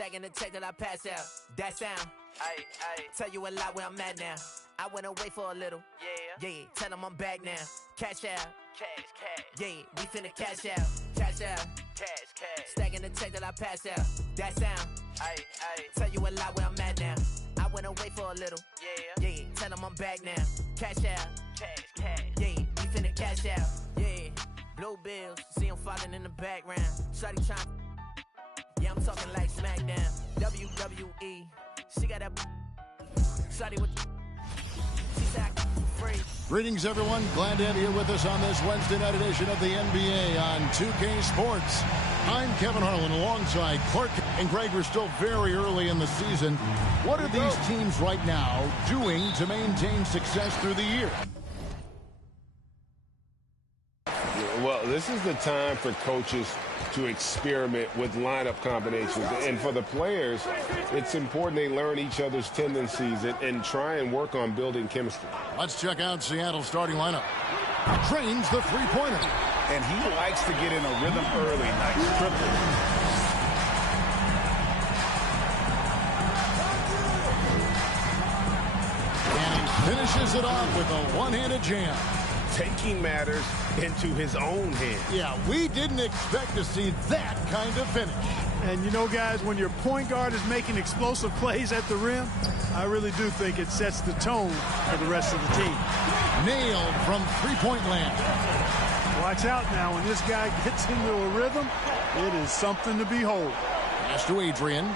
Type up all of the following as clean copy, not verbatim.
Stacking the check till I pass out. That sound. Tell you a lot where I'm at now. I went away for a little. Yeah. Tell them I'm back now. Cash out. Cash. Yeah, we finna cash out. Cash out. Cash. Stacking the check till I pass out. That sound. Tell you a lot where I'm at now. I went away for a little. Yeah. Tell them I'm back now. Cash out. Cash. Yeah, we finna cash out. Yeah. Blue bills. See them falling in the background. Shawty trying. Yeah, I'm talking like SmackDown. WWE. She got that. Shawty with. She said I free. Greetings, everyone. Glad to have you with us on this Wednesday night edition of the NBA on 2K Sports. I'm Kevin Harlan alongside Clark and Greg. We're still very early in the season. What are these teams right now doing to maintain success through the year? Well, this is the time for coaches to experiment with lineup combinations. And for the players, it's important they learn each other's tendencies and try and work on building chemistry. Let's check out Seattle's starting lineup. Trains the three-pointer. And he likes to get in a rhythm early. Nice triple. And he finishes it off with a one-handed jam. Taking matters into his own hands. Yeah, we didn't expect to see that kind of finish. And you know, guys, when your point guard is making explosive plays at the rim, I really do think it sets the tone for the rest of the team. Nailed from three-point land. Watch out now. When this guy gets into a rhythm, it is something to behold. Pass to Adrian.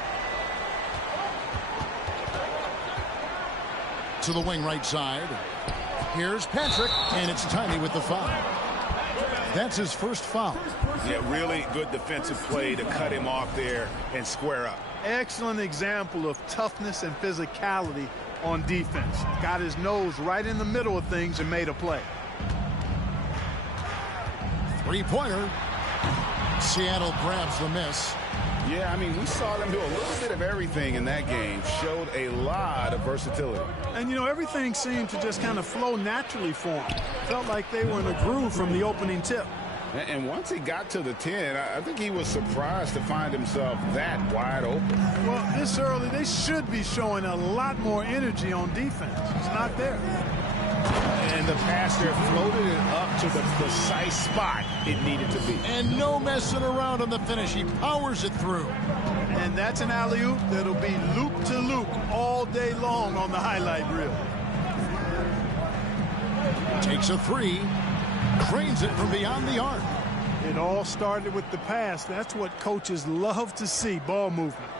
To the wing right side. Here's Patrick, and it's Tiny with the foul. That's his first foul. Yeah, really good defensive play to cut him off there and square up. Excellent example of toughness and physicality on defense. Got his nose right in the middle of things and made a play. Three-pointer. Seattle grabs the miss. Yeah, I mean, we saw them do a little bit of everything in that game. Showed a lot of versatility. And, you know, everything seemed to just kind of flow naturally for them. Felt like they were in a groove from the opening tip. And once he got to the 10, I think he was surprised to find himself that wide open. Well, this early, they should be showing a lot more energy on defense. It's not there. And the pass there floated it up to the precise spot it needed to be. And no messing around on the finish. He powers it through. And that's an alley-oop that'll be loop-to-loop all day long on the highlight reel. Takes a three. Trains it from beyond the arc. It all started with the pass. That's what coaches love to see, ball movement.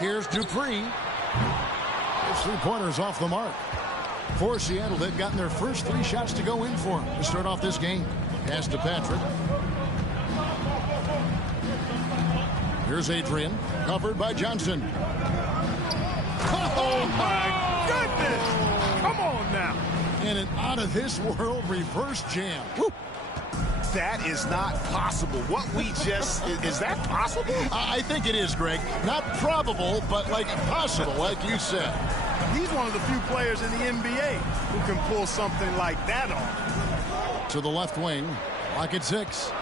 Here's Dupree. His three-pointer's off the mark. For Seattle, they've gotten their first three shots to go in for him to start off this game. Pass to Patrick. Here's Adrian, covered by Johnson. Oh, my goodness! Come on now. And an out-of-this-world reverse jam. Woo. That is not possible. What we just... is that possible? I think it is, Greg. Not probable, but like possible, like you said. He's one of the few players in the NBA who can pull something like that off. To the left wing. Lock at 6.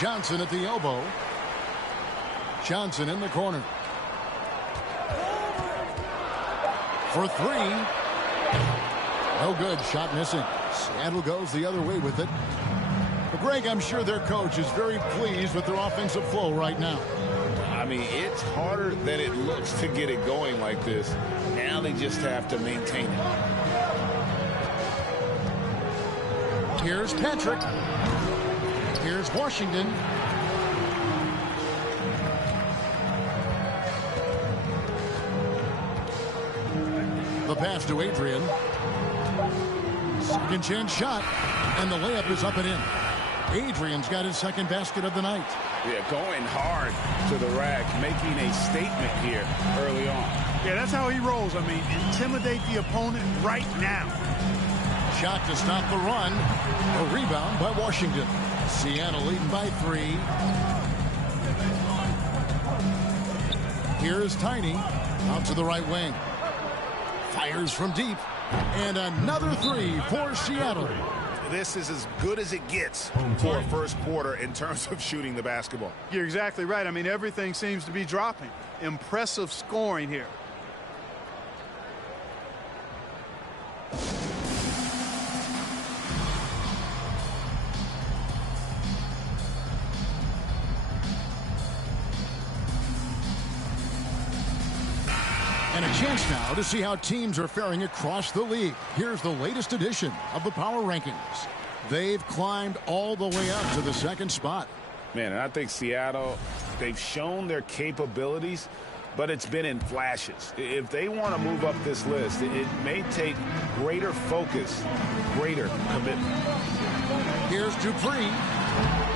Johnson at the elbow. Johnson in the corner. For three. No good. Shot missing. Seattle goes the other way with it. But Greg, I'm sure their coach is very pleased with their offensive flow right now. I mean, it's harder than it looks to get it going like this. Now they just have to maintain it. Here's Patrick. Here's Washington. The pass to Adrian. Second chance shot. And the layup is up and in. Adrian's got his second basket of the night. Yeah, going hard to the rack, making a statement here early on. Yeah, that's how he rolls. I mean, intimidate the opponent right now. Shot to stop the run. A rebound by Washington. Seattle leading by 3. Here's Tiny out to the right wing. Fires from deep. And another three for Seattle. This is as good as it gets for a first quarter in terms of shooting the basketball. You're exactly right. I mean, everything seems to be dropping. Impressive scoring here. And a chance now to see how teams are faring across the league. Here's the latest edition of the Power Rankings. They've climbed all the way up to the second spot. Man, and I think Seattle, they've shown their capabilities, but it's been in flashes. If they want to move up this list, it may take greater focus, greater commitment. Here's Dupree,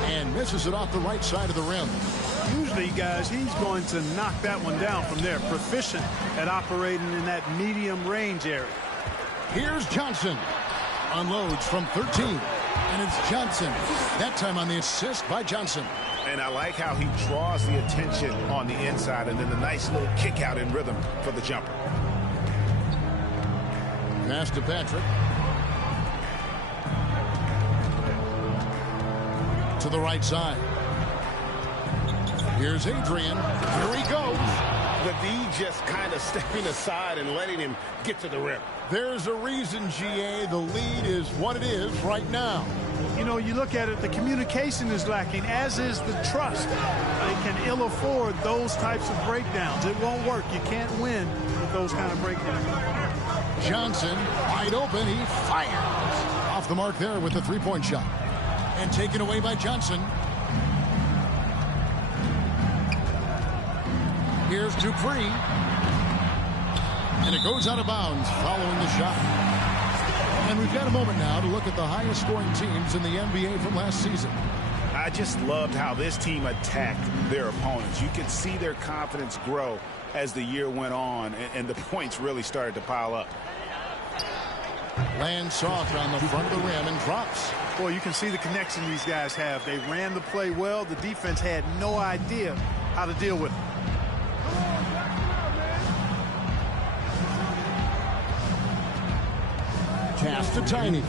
and misses it off the right side of the rim. Usually, guys, he's going to knock that one down from there. Proficient at operating in that medium range area. Here's Johnson. Unloads from 13. And it's Johnson. That time on the assist by Johnson. And I like how he draws the attention on the inside, and then the nice little kick out in rhythm for the jumper. Pass to Patrick. To the right side. Here's Adrian. Here he goes. The D just kind of stepping aside and letting him get to the rim. There's a reason, GA, the lead is what it is right now. You know, you look at it, the communication is lacking, as is the trust. They can ill afford those types of breakdowns. It won't work. You can't win with those kind of breakdowns. Johnson, wide open. He fires. Off the mark there with the three-point shot. And taken away by Johnson. Here's Dupree. And it goes out of bounds following the shot. And we've got a moment now to look at the highest scoring teams in the NBA from last season. I just loved how this team attacked their opponents. You could see their confidence grow as the year went on, and the points really started to pile up. Lands soft on the front of the rim and drops. Boy, you can see the connection these guys have. They ran the play well. The defense had no idea how to deal with it. Pass to Tiny.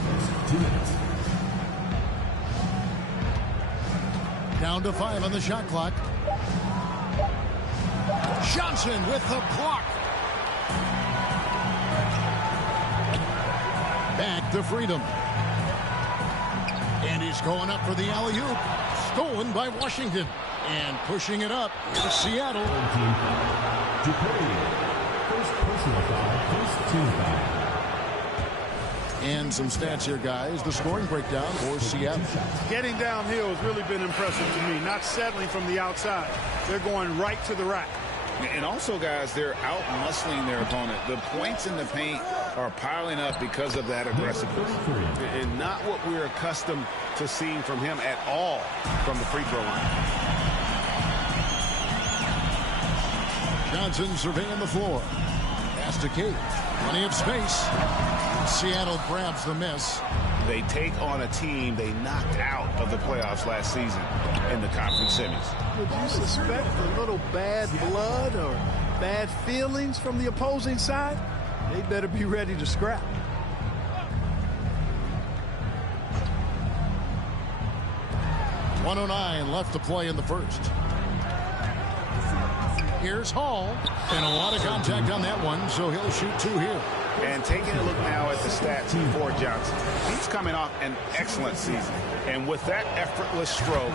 Down to 5 on the shot clock. Johnson with the block. Back to Freedom. And he's going up for the alley-oop. Stolen by Washington. And pushing it up to Seattle. First personal foul, first team foul. And some stats here, guys. The scoring breakdown for Seattle. Getting downhill has really been impressive to me. Not settling from the outside. They're going right to the rack. And also, guys, they're out-muscling their opponent. The points in the paint are piling up because of that aggressiveness. And not what we're accustomed to seeing from him at all from the free throw line. Johnson surveying the floor. Pass to Cade. Plenty of space. Seattle grabs the miss. They take on a team they knocked out of the playoffs last season in the conference semis. Would you suspect a little bad blood or bad feelings from the opposing side? They better be ready to scrap. .109 left to play in the first. Here's Hall. And a lot of contact on that one, so he'll shoot 2 here. And taking a look now at the stats for Johnson. He's coming off an excellent season. And with that effortless stroke,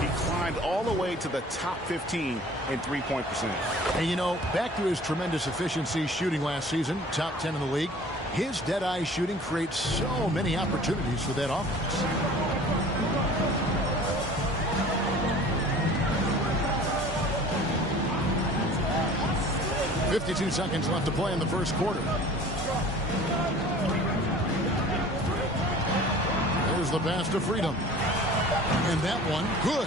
he climbed all the way to the top 15 in three-point percentage. And, you know, back to his tremendous efficiency shooting last season, top 10 in the league, his dead-eye shooting creates so many opportunities for that offense. .52 seconds left to play in the first quarter. There's the pass to Freedom. And that one, good.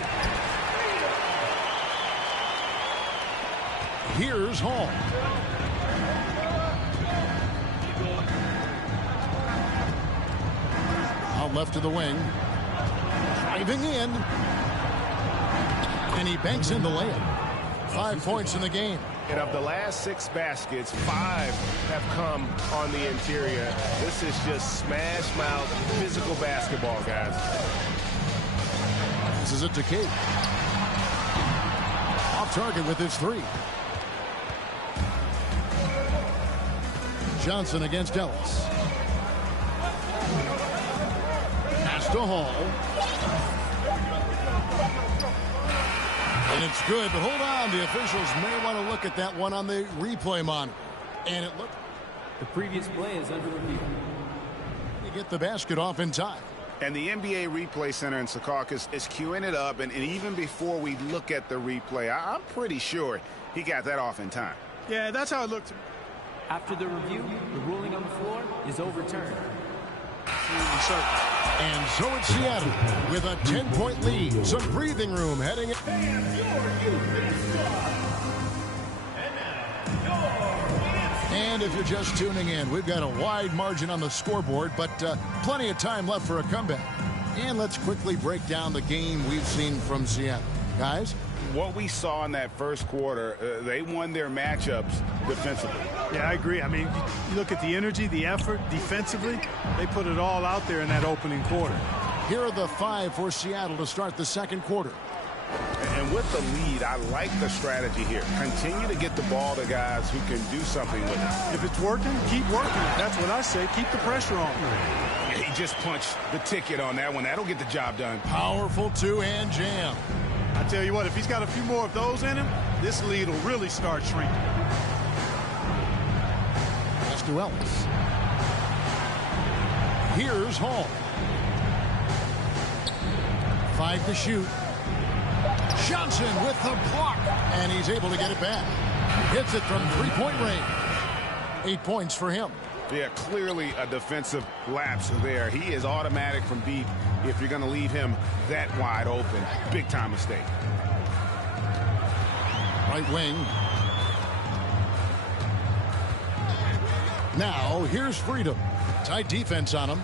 Here's Hall. Out left to the wing. Driving in. And he banks in the layup. 5 points in the game. And of the last 6 baskets, 5 have come on the interior. This is just smash mouth physical basketball, guys. This is it to Cade. Off target with his 3. Johnson against Ellis. Pass to Hall. And it's good, but hold on. The officials may want to look at that one on the replay monitor. And it looked. The previous play is under review. You get the basket off in time. And the NBA Replay Center in Secaucus is queuing it up. And even before we look at the replay, I'm pretty sure he got that off in time. Yeah, that's how it looked to me. After the review, the ruling on the floor is overturned. And so it's Seattle with a 10-point lead. Some breathing room heading in. And if you're just tuning in, we've got a wide margin on the scoreboard, but plenty of time left for a comeback. And let's quickly break down the game we've seen from Seattle. Guys? What we saw in that first quarter, they won their matchups defensively. Yeah, I agree. I mean, you look at the energy, the effort defensively, they put it all out there in that opening quarter. Here are the 5 for Seattle to start the second quarter. And with the lead, I like the strategy here. Continue to get the ball to guys who can do something with it. If it's working, keep working. That's what I say. Keep the pressure on. He just punched the ticket on that one. That'll get the job done. Powerful two-hand jam. I tell you what, if he's got a few more of those in him, this lead will really start shrinking. Pass to Ellis. Here's Hall. 5 to shoot. Johnson with the block, and he's able to get it back. Hits it from 3-point range. 8 points for him. Yeah, clearly a defensive lapse there. He is automatic from deep if you're going to leave him that wide open. Big time mistake. Right wing. Now here's Freedom. Tight defense on him.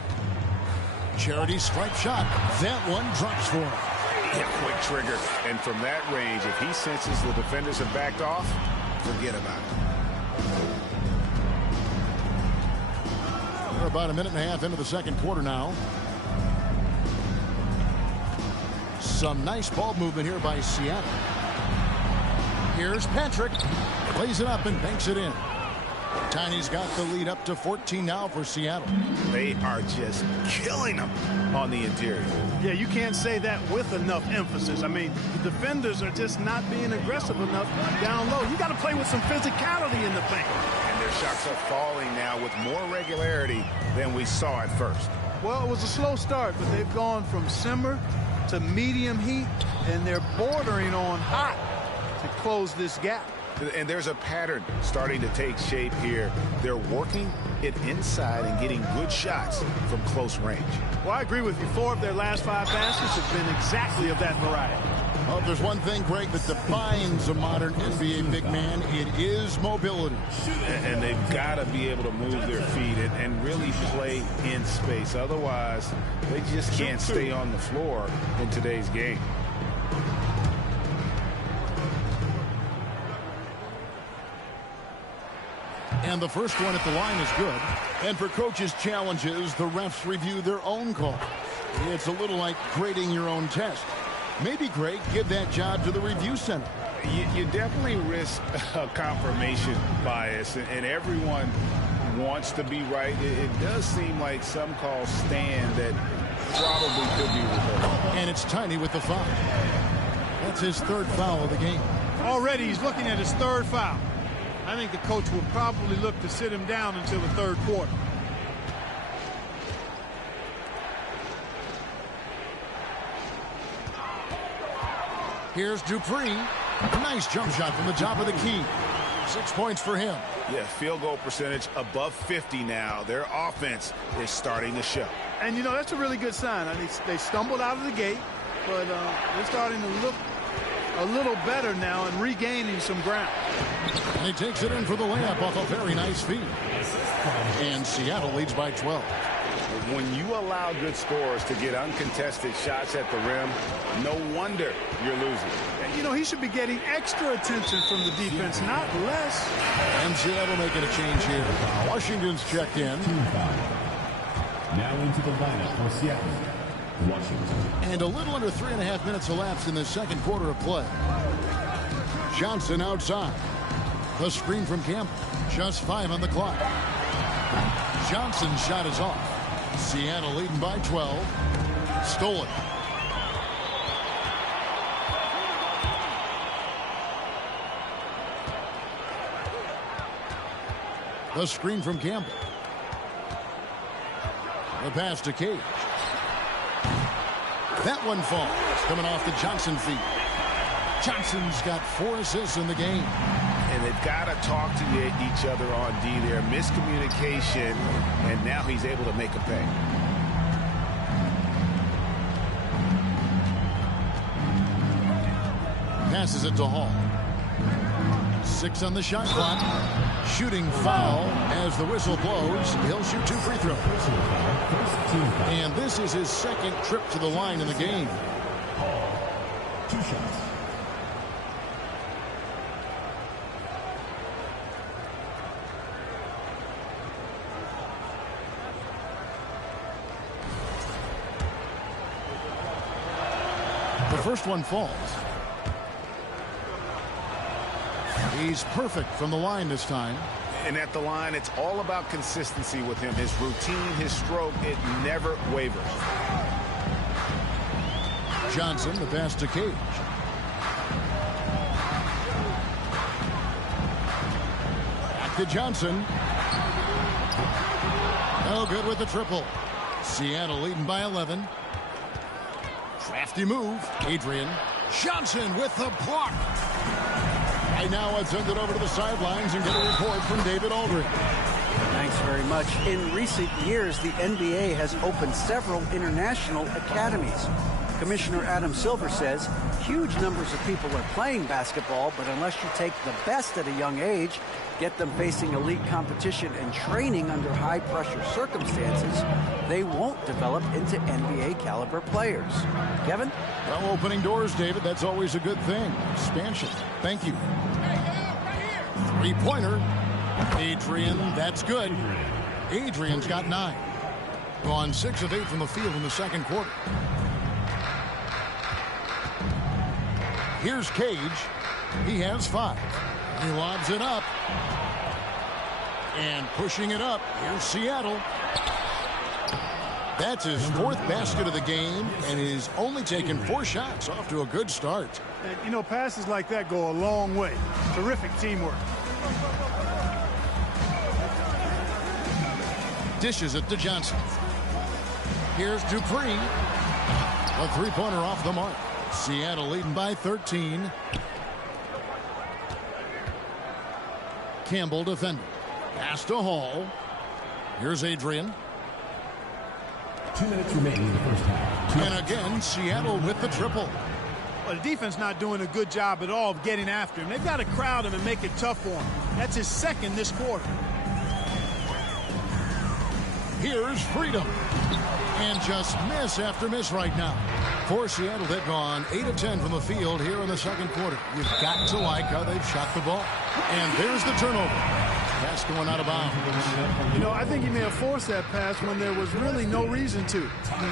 Charity stripe shot. That one drops for him. Yeah, quick trigger. And from that range, if he senses the defenders have backed off, forget about it. We're about a minute and a half into the second quarter now. Some nice ball movement here by Seattle. Here's Patrick. Plays it up and banks it in. Tiny's got the lead up to 14 now for Seattle. They are just killing them on the interior. Yeah, you can't say that with enough emphasis. I mean, the defenders are just not being aggressive enough down low. You got to play with some physicality in the paint. And their shots are falling now with more regularity than we saw at first. Well, it was a slow start, but they've gone from simmer to medium heat, and they're bordering on hot to close this gap. And there's a pattern starting to take shape here. They're working it inside and getting good shots from close range. Well, I agree with you. 4 of their last 5 baskets have been exactly of that variety. Well, if there's one thing, Greg, that defines a modern NBA big man, it is mobility. And they've got to be able to move their feet and really play in space. Otherwise, they just can't stay on the floor in today's game. And the first one at the line is good. And for coaches' challenges, the refs review their own call. It's a little like grading your own test. Maybe, Greg, give that job to the review center. You definitely risk a confirmation bias, and everyone wants to be right. It does seem like some calls stand that probably could be reversed. And it's Tiny with the foul. That's his 3rd foul of the game. Already he's looking at his 3rd foul. I think the coach will probably look to sit him down until the 3rd quarter. Here's Dupree. Nice jump shot from the top of the key. 6 points for him. Yeah, field goal percentage above 50 now. Their offense is starting to show. And, you know, that's a really good sign. I mean, they stumbled out of the gate, but they're starting to look a little better now and regaining some ground. And he takes it in for the layup off a very nice feed. And Seattle leads by 12. When you allow good scorers to get uncontested shots at the rim, no wonder you're losing. you know, he should be getting extra attention from the defense, not less. And Seattle making a change here. Washington's checked in. Now into the lineup for Seattle, Washington. And a little under 3.5 minutes elapsed in the second quarter of play. Johnson outside. The screen from Campbell. Just 5 on the clock. Johnson's shot is off. Seattle leading by 12. Stolen. The screen from Campbell. The pass to Cage. That one falls. Coming off the Johnson feet. Johnson's got 4 assists in the game. And they've got to talk to each other on D there. Miscommunication, and now he's able to make a pay. Passes it to Hall. 6 on the shot clock. Shooting foul as the whistle blows. He'll shoot 2 free throws. And this is his second trip to the line in the game. 2 shots. The first one falls. He's perfect from the line this time. And at the line, it's all about consistency with him. His routine, his stroke, it never wavers. Johnson, the pass to Cage. Back to Johnson. No good with the triple. Seattle leading by 11. Crafty move. Adrian. Johnson with the block. And now I'll send it over to the sidelines and get a report from David Aldridge. Thanks very much. In recent years, the NBA has opened several international academies. Commissioner Adam Silver says huge numbers of people are playing basketball, but unless you take the best at a young age, get them facing elite competition and training under high-pressure circumstances, they won't develop into NBA-caliber players. Kevin? Well, opening doors, David, that's always a good thing. Expansion. Thank you. Three-pointer. Adrian, that's good. Adrian's got 9. Gone 6 of 8 from the field in the second quarter. Here's Cage. He has 5. He lobs it up. And pushing it up. Here's Seattle. That's his 4th basket of the game, and he's only taken 4 shots. Off to a good start. And, you know, passes like that go a long way. Terrific teamwork. Dishes it to Johnson. Here's Dupree. A 3-pointer off the mark. Seattle leading by 13. Campbell defending. Pass to Hall. Here's Adrian. 2 minutes remaining in the first half. And again, Seattle with the triple. Well, the defense not doing a good job at all of getting after him. They've got to crowd him and make it tough for him. That's his 2nd this quarter. Here's Freedom. And just miss after miss right now. For Seattle, they've gone 8 of 10 from the field here in the second quarter. You've got to like how they've shot the ball. And there's the turnover. Pass going out of bounds. You know, I think he may have forced that pass when there was really no reason to.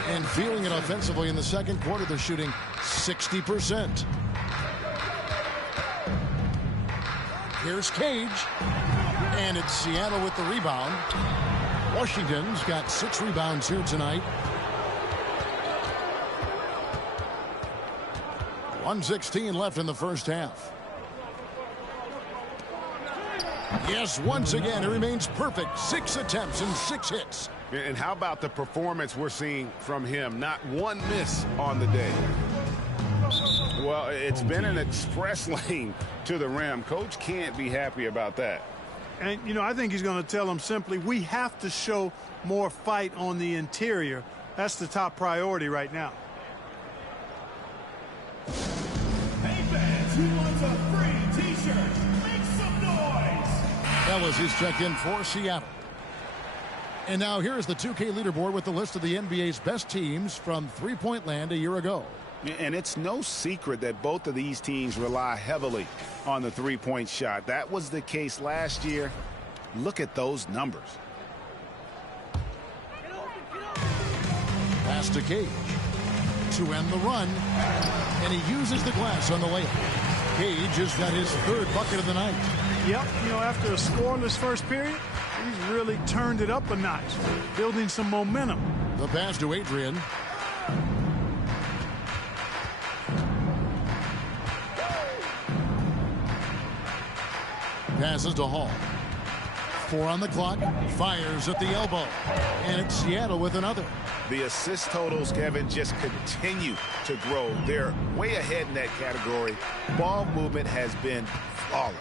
And feeling it offensively in the second quarter, they're shooting 60%. Here's Cage. And it's Seattle with the rebound. Washington's got 6 rebounds here tonight. 1:16 left in the first half. Yes, once again, it remains perfect. 6 attempts and 6 hits. And how about the performance we're seeing from him? Not one miss on the day. Well, it's been an express lane to the rim. Coach can't be happy about that. And, you know, I think he's going to tell them simply, we have to show more fight on the interior. That's the top priority right now. Hey fans, who wants a free t-shirt? Make some noise! Ellis is checked in for Seattle. And now here's the 2K leaderboard with the list of the NBA's best teams from three-point land a year ago. And it's no secret that both of these teams rely heavily on the three-point shot. That was the case last year. Look at those numbers. Pass to Cage to end the run, and he uses the glass on the layup. Cage has got his third bucket of the night. Yep, you know, after a scoreless first period, he's really turned it up a notch, building some momentum. The pass to Adrian. Passes to Hall. 4 on the clock. Fires at the elbow. And it's Seattle with another. The assist totals, Kevin, just continue to grow. They're way ahead in that category. Ball movement has been flawless.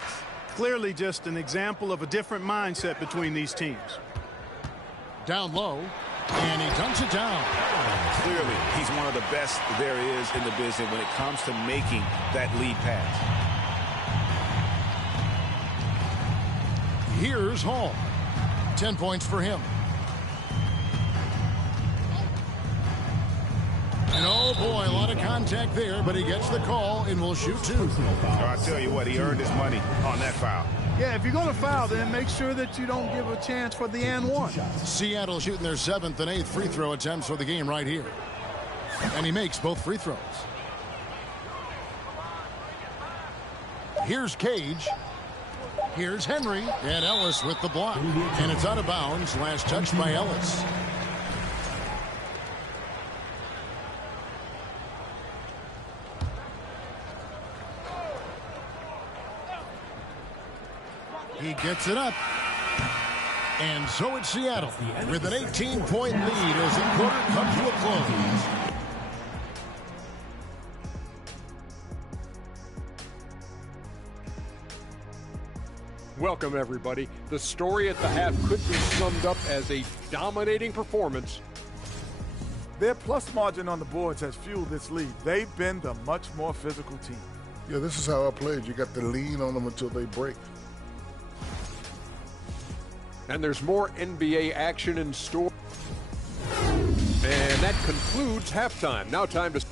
Clearly just an example of a different mindset between these teams. Down low. And he dunks it down. Clearly, he's one of the best there is in the business when it comes to making that lead pass. Here's Hall. 10 points for him. And oh boy, a lot of contact there, but he gets the call and will shoot 2. I tell you what, he earned his money on that foul. Yeah, if you're going to foul, then make sure that you don't give a chance for the and one. Seattle shooting their 7th and 8th free throw attempts for the game right here. And he makes both free throws. Here's Cage. Here's Henry. And Ellis with the block. And it's out of bounds. Last touch by Ellis. He gets it up. And so it's Seattle with an 18-point lead as the quarter comes to a close. Welcome, everybody. The story at the half could be summed up as a dominating performance. Their plus margin on the boards has fueled this lead. They've been the much more physical team. Yeah, this is how I played. You got to lean on them until they break. And there's more NBA action in store. And that concludes halftime. Now time to...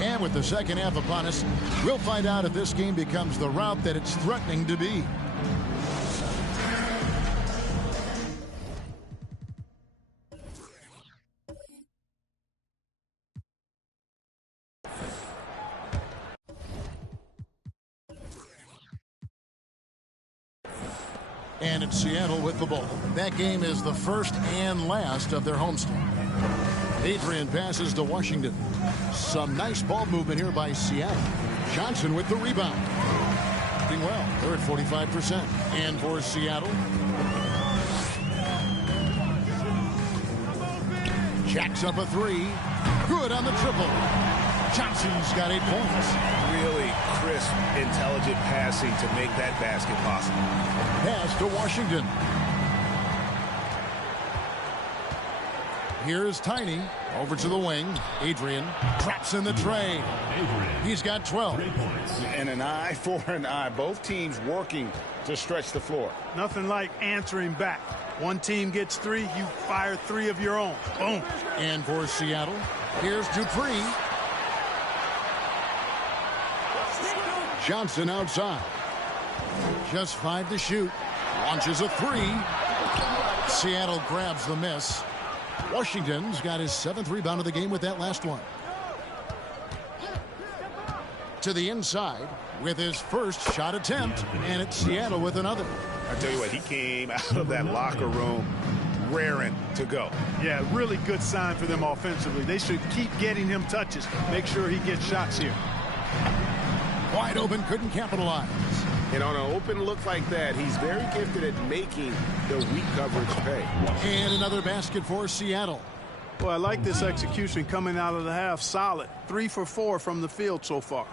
And with the second half upon us, we'll find out if this game becomes the rout that it's threatening to be. And it's Seattle with the ball. That game is the first and last of their homestand. Adrian passes to Washington. Some nice ball movement here by Seattle. Johnson with the rebound. Doing well. They're at 45%. And for Seattle, jacks up a 3. Good on the triple. Johnson's got 8 points. Really crisp, intelligent passing to make that basket possible. Pass to Washington. Here's Tiny. Over to the wing. Adrian traps in the tray. He's got 12. And an eye for an eye. Both teams working to stretch the floor. Nothing like answering back. One team gets 3, you fire 3 of your own. Boom. And for Seattle, here's Dupree. Johnson outside. Just 5 to shoot. Launches a 3. Seattle grabs the miss. Washington's got his 7th rebound of the game with that last one. To the inside with his first shot attempt, and it's Seattle with another. I tell you what, he came out of that locker room raring to go. Yeah, really good sign for them offensively. They should keep getting him touches. Make sure he gets shots here. Wide open, couldn't capitalize. And on an open look like that, he's very gifted at making the weak coverage pay. And another basket for Seattle. Well, I like this execution coming out of the half. Solid. 3 for 4 from the field so far.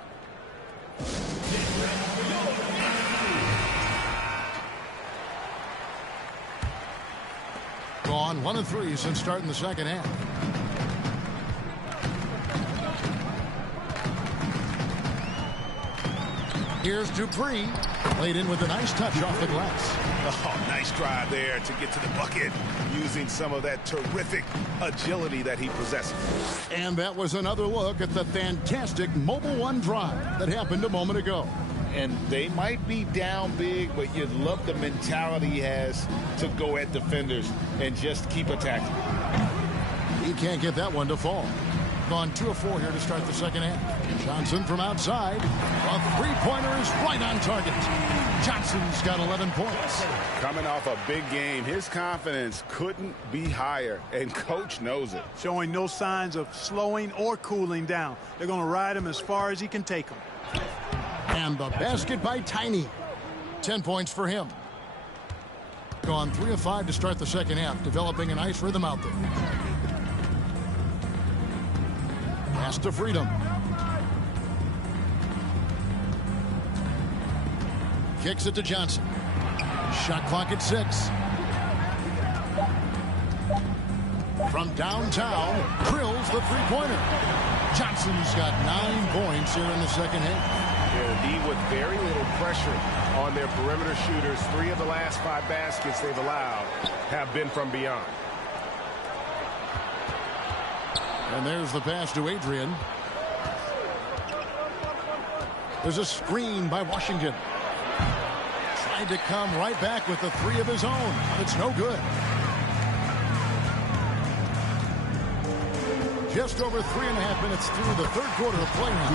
Gone 1 of 3 since starting the second half. Here's Dupree. Laid in with a nice touch off the glass. Oh, nice drive there to get to the bucket, using some of that terrific agility that he possesses. And that was another look at the fantastic Mobile One drive that happened a moment ago. And they might be down big, but you'd love the mentality he has to go at defenders and just keep attacking. He can't get that one to fall. Gone 2 of 4 here to start the second half. Johnson from outside. A three-pointer is right on target. Johnson's got 11 points. Coming off a big game, his confidence couldn't be higher, and coach knows it. Showing no signs of slowing or cooling down. They're going to ride him as far as he can take him. And the basket by Tiny. 10 points for him. Gone 3 of 5 to start the second half, developing a nice rhythm out there. Pass to Freedom. Kicks it to Johnson. Shot clock at 6. From downtown, drills the three-pointer. Johnson's got 9 points here in the second half. Yeah, with very little pressure on their perimeter shooters. 3 of the last 5 baskets they've allowed have been from beyond. And there's the pass to Adrian. There's a screen by Washington. Tried to come right back with the 3 of his own. It's no good. Just over 3.5 minutes through the third quarter of play now.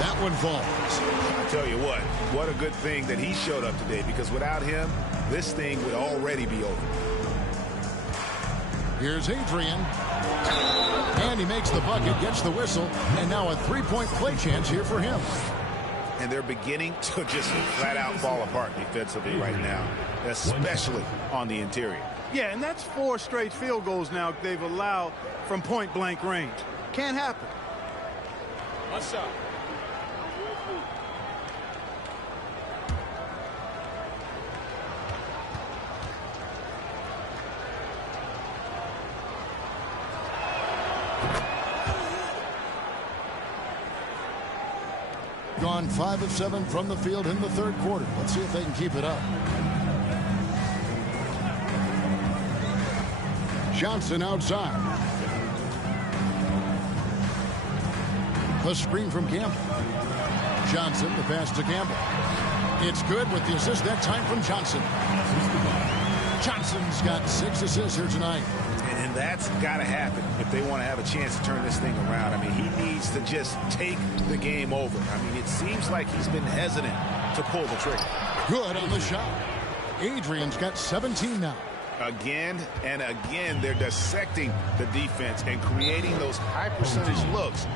That one falls. I tell you what a good thing that he showed up today, because without him, this thing would already be over. Here's Adrian. And he makes the bucket, gets the whistle, and now a 3-point play chance here for him. And they're beginning to just flat out fall apart defensively right now, especially on the interior. Yeah, and that's 4 straight field goals now they've allowed from point-blank range. Can't happen. What's up? Gone 5 of 7 from the field in the third quarter. Let's see if they can keep it up. Johnson outside. The screen from Campbell. Johnson, the pass to Campbell. It's good with the assist that time from Johnson. Johnson's got 6 assists here tonight. And that's got to happen if they want to have a chance to turn this thing around. I mean, he needs to just take the game over. I mean, it seems like he's been hesitant to pull the trigger. Good on the shot. Adrian's got 17 now. Again and again, they're dissecting the defense and creating those high-percentage looks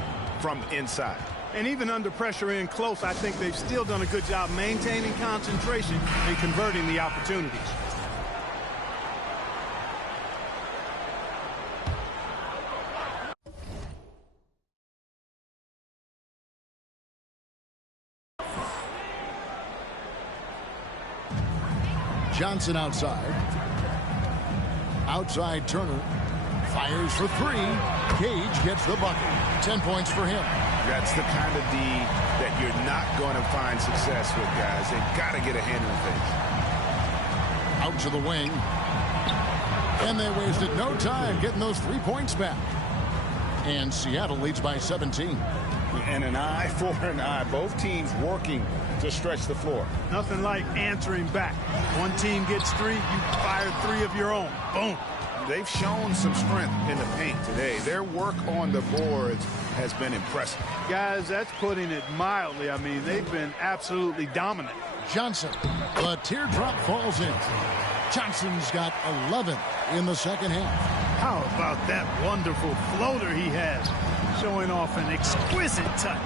from inside. And even under pressure in close, I think they've still done a good job maintaining concentration and converting the opportunities. Johnson outside. Outside Turner. Fires for 3. Cage gets the bucket. 10 points for him. That's the kind of D that you're not going to find success with, guys. They've got to get a hand in the face. Out to the wing. And they wasted no time getting those 3 points back. And Seattle leads by 17. And an eye for an eye. Both teams working to stretch the floor. Nothing like answering back. One team gets 3, you fire 3 of your own. Boom. They've shown some strength in the paint today. Their work on the boards has been impressive. Guys, that's putting it mildly. I mean, they've been absolutely dominant. Johnson, the teardrop falls in. Johnson's got 11 in the second half. How about that wonderful floater he has? Showing off an exquisite touch.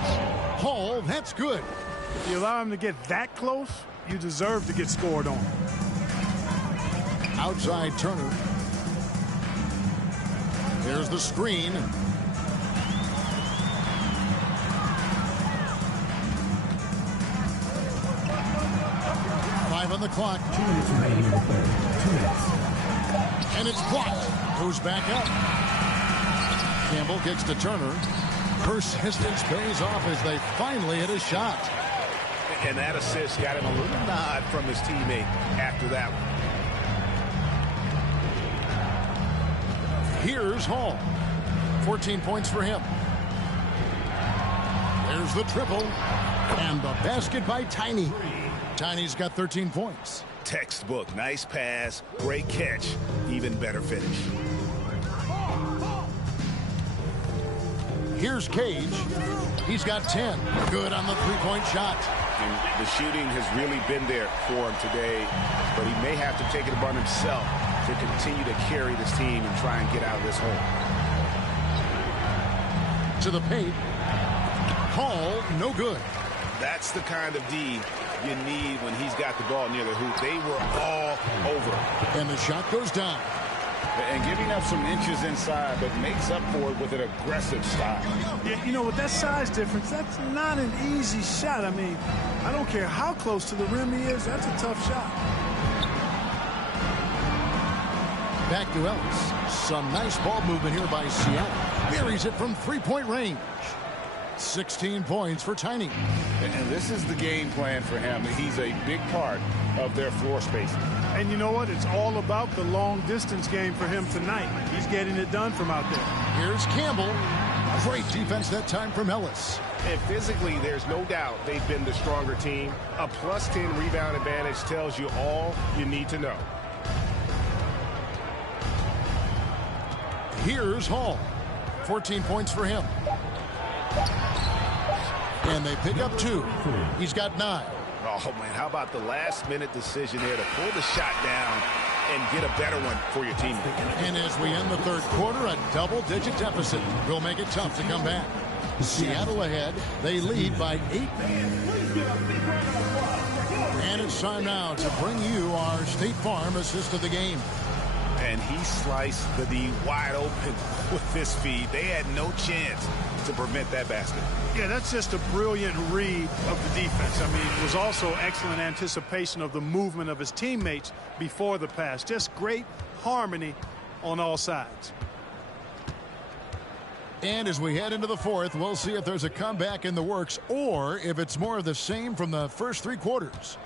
Hall, that's good. If you allow him to get that close, you deserve to get scored on. Outside Turner. There's the screen. Five on the clock. 2 minutes remaining in the third. 2 minutes. And it's blocked. Goes back up. Campbell kicks to Turner. Persistence pays off as they finally hit a shot. And that assist got him a little nod from his teammate after that one. Here's Hall. 14 points for him. There's the triple. And the basket by Tiny. Tiny's got 13 points. Textbook. Nice pass. Great catch. Even better finish. Here's Cage. He's got 10. Good on the three-point shot. And the shooting has really been there for him today, but he may have to take it upon himself to continue to carry this team and try and get out of this hole. To the paint. Hall, no good. That's the kind of D you need when he's got the ball near the hoop. They were all over. And the shot goes down. And giving up some inches inside, but makes up for it with an aggressive style. Yeah, you know, with that size difference, that's not an easy shot. I mean, I don't care how close to the rim he is, that's a tough shot. Back to Ellis. Some nice ball movement here by Seattle. Buries it from three-point range. 16 points for Tiny. And this is the game plan for him. He's a big part of their floor spacing. And you know what? It's all about the long-distance game for him tonight. He's getting it done from out there. Here's Campbell. Great defense that time from Ellis. And physically, there's no doubt they've been the stronger team. A plus 10 rebound advantage tells you all you need to know. Here's Hall. 14 points for him. And they pick up 2. He's got 9. Oh, man, how about the last-minute decision there to pull the shot down and get a better one for your teammate. And as we end the third quarter, a double-digit deficit will make it tough to come back. Seattle ahead. They lead by 8. And it's time now to bring you our State Farm assist of the game. And he sliced the D wide open with this feed. They had no chance to prevent that basket. Yeah, that's just a brilliant read of the defense. I mean, it was also excellent anticipation of the movement of his teammates before the pass. Just great harmony on all sides. And as we head into the fourth, we'll see if there's a comeback in the works or if it's more of the same from the first 3 quarters.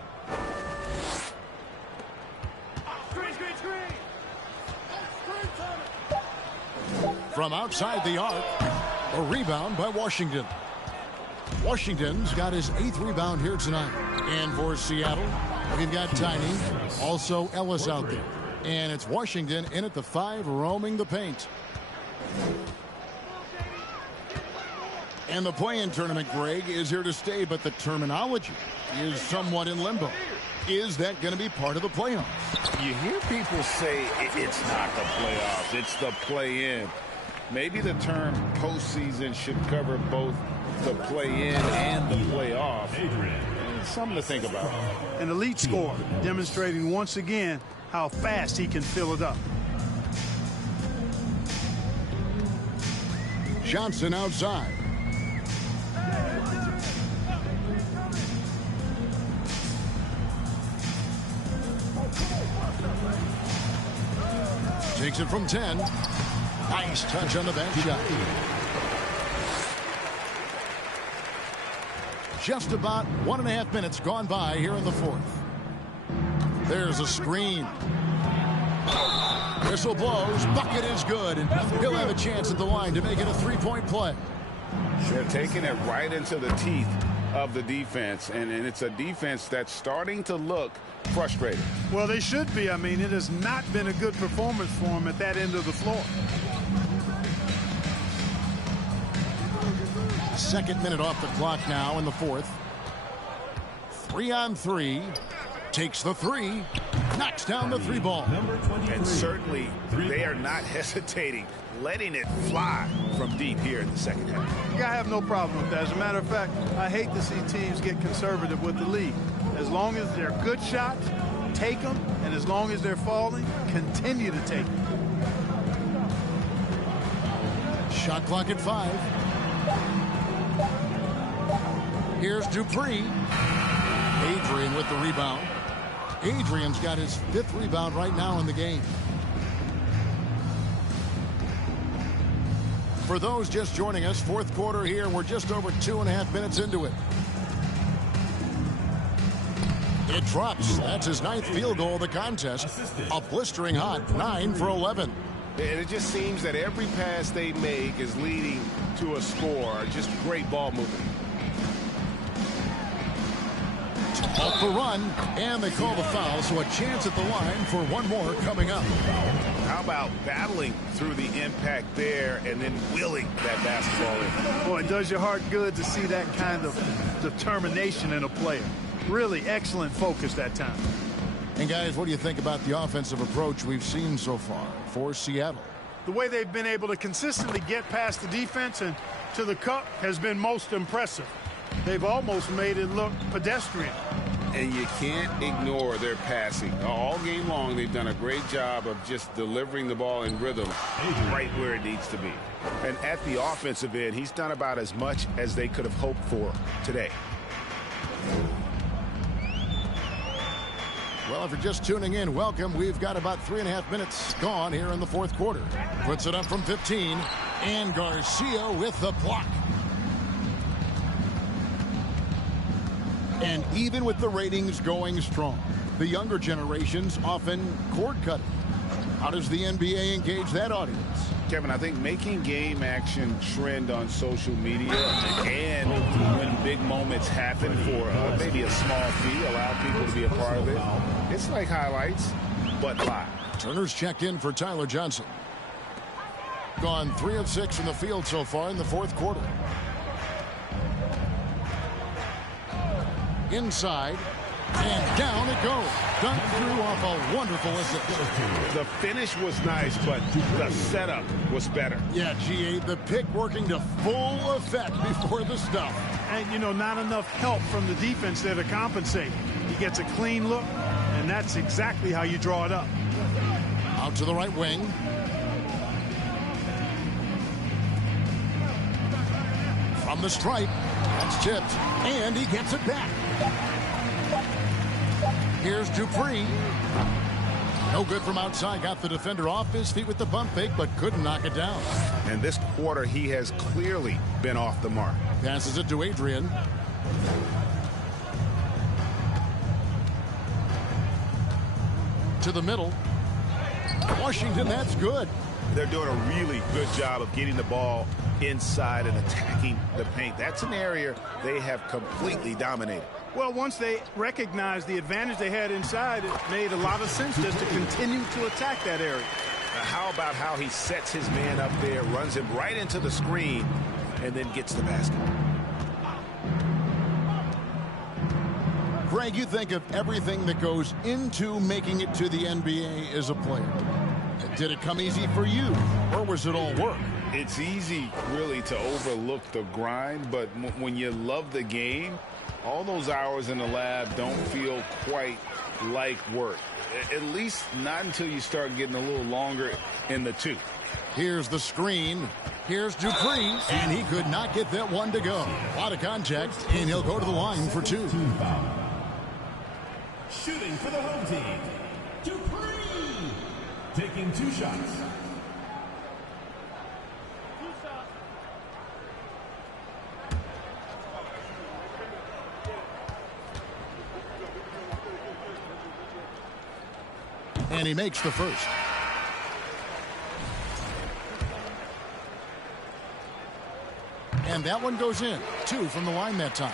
From outside the arc, a rebound by Washington. Washington's got his 8th rebound here tonight. And for Seattle, we've got Tiny, also Ellis out there. And it's Washington in at the 5, roaming the paint. And the play-in tournament, Greg, is here to stay, but the terminology is somewhat in limbo. Is that going to be part of the playoffs? You hear people say it's not the playoffs, it's the play-in. Maybe the term postseason should cover both the play-in and the playoff. Something to think about. An elite scorer, demonstrating once again how fast he can fill it up. Johnson outside. Takes it from 10. Nice touch on the back shot. Just about 1.5 minutes gone by here in the fourth. There's a screen. Whistle blows. Bucket is good. And he'll have a chance at the line to make it a 3-point play. They're taking it right into the teeth of the defense. And it's a defense that's starting to look frustrated. Well, they should be. I mean, it has not been a good performance for them at that end of the floor. Second minute off the clock now in the fourth. 3-on-3. Takes the 3. Knocks down the 3 ball. And certainly they are not hesitating, letting it fly from deep here in the second half. Yeah, I have no problem with that. As a matter of fact, I hate to see teams get conservative with the lead. As long as they're good shots, take them. And as long as they're falling, continue to take them. Shot clock at 5. Here's Dupree. Adrian with the rebound. Adrian's got his 5th rebound right now in the game. For those just joining us, fourth quarter here. We're just over 2.5 minutes into it. It drops. That's his 9th field goal of the contest. A blistering hot 9 for 11. And it just seems that every pass they make is leading to a score. Just great ball movement. Off the run, and they call the foul, so a chance at the line for one more coming up. How about battling through the impact there and then wheeling that basketball in? Boy, it does your heart good to see that kind of determination in a player. Really excellent focus that time. And guys, what do you think about the offensive approach we've seen so far for Seattle? The way they've been able to consistently get past the defense and to the cup has been most impressive. They've almost made it look pedestrian. And you can't ignore their passing. All game long, they've done a great job of just delivering the ball in rhythm right where it needs to be. And at the offensive end, he's done about as much as they could have hoped for today. Well, if you're just tuning in, welcome. We've got about 3.5 minutes gone here in the fourth quarter. Puts it up from 15, and Garcia with the block. And even with the ratings going strong, the younger generations often cord cutting. How does the NBA engage that audience? Kevin, I think making game action trend on social media and when big moments happen for maybe a small fee, allow people to be a part of it. It's like highlights, but live. Turner's checked in for Tyler Johnson. Gone 3 of 6 from the field so far in the fourth quarter. Inside, and down it goes. Dunked through off a wonderful assist. The finish was nice, but the setup was better. Yeah, GA, the pick working to full effect before the stuff. And, you know, not enough help from the defense there to compensate. He gets a clean look, and that's exactly how you draw it up. Out to the right wing. From the stripe, that's chipped, and he gets it back. Here's Dupree. No good from outside. Got the defender off his feet with the bump fake, but couldn't knock it down. And this quarter, he has clearly been off the mark. Passes it to Adrian. To the middle. Washington, that's good. They're doing a really good job of getting the ball inside and attacking the paint. That's an area they have completely dominated. Well, once they recognized the advantage they had inside, it made a lot of sense just to continue to attack that area. Now, how about how he sets his man up there, runs him right into the screen, and then gets the basket? Greg, you think of everything that goes into making it to the NBA as a player. Did it come easy for you, or was it all work? It's easy, really, to overlook the grind, but when you love the game, all those hours in the lab don't feel quite like work. At least not until you start getting a little longer in the tooth. Here's the screen. Here's Dupree, and he could not get that one to go. A lot of contact, and he'll go to the line for 2. Shooting for the home team, Dupree. Taking 2 shots. And he makes the first. And that one goes in. 2 from the line that time.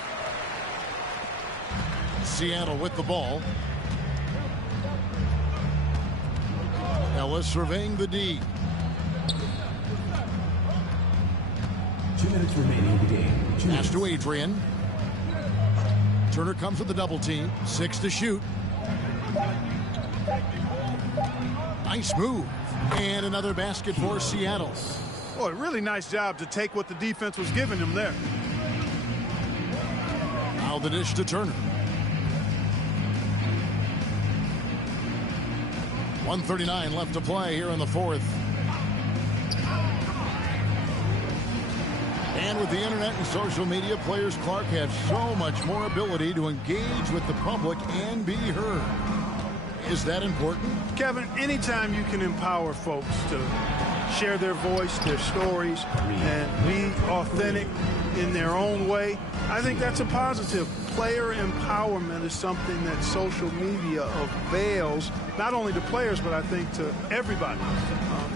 Seattle with the ball. Ellis surveying the D. 2 minutes remaining in the game. Pass to Adrian. Turner comes with the double team. 6 to shoot. Nice move. And another basket for Seattle. Boy, really nice job to take what the defense was giving him there. Now the dish to Turner. 1:39 left to play here in the fourth. And with the internet and social media, players Clark have so much more ability to engage with the public and be heard. Is that important? Kevin, anytime you can empower folks to share their voice, their stories, and be authentic, in their own way. I think that's a positive. Player empowerment is something that social media avails, not only to players, but I think to everybody.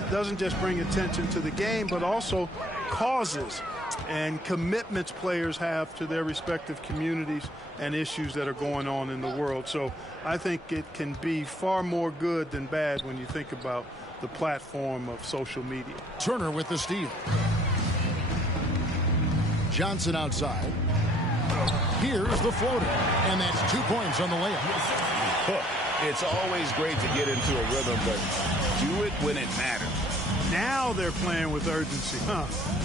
It doesn't just bring attention to the game, but also causes and commitments players have to their respective communities and issues that are going on in the world. So I think it can be far more good than bad when you think about the platform of social media. Turner with the steal. Johnson outside. Here's the floater, and that's 2 points on the layup. It's always great to get into a rhythm, but do it when it matters. Now they're playing with urgency.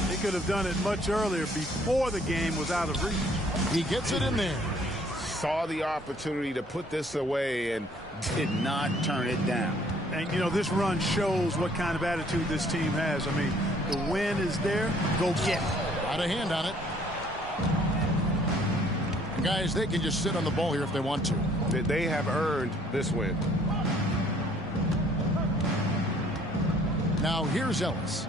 They could have done it much earlier before the game was out of reach. He gets it in there. Saw the opportunity to put this away and did not turn it down. And, you know, this run shows what kind of attitude this team has. I mean, the win is there. Go get it. Got a hand on it. Guys, they can just sit on the ball here if they want to. They have earned this win. Now here's Ellis.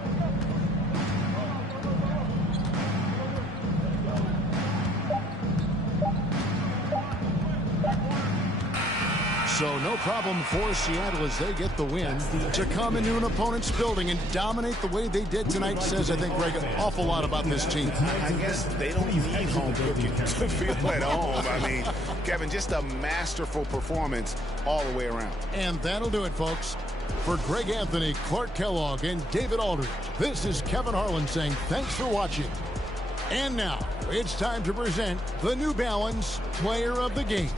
So no problem for Seattle as they get the win. To come into an opponent's building and dominate the way they did tonight says, I think, Greg, an awful lot about this team. I guess they don't need home cooking to feel at home. I mean, Kevin, just a masterful performance all the way around. And that'll do it, folks. For Greg Anthony, Clark Kellogg, and David Aldridge, this is Kevin Harlan saying thanks for watching. And now, it's time to present the New Balance Player of the Game.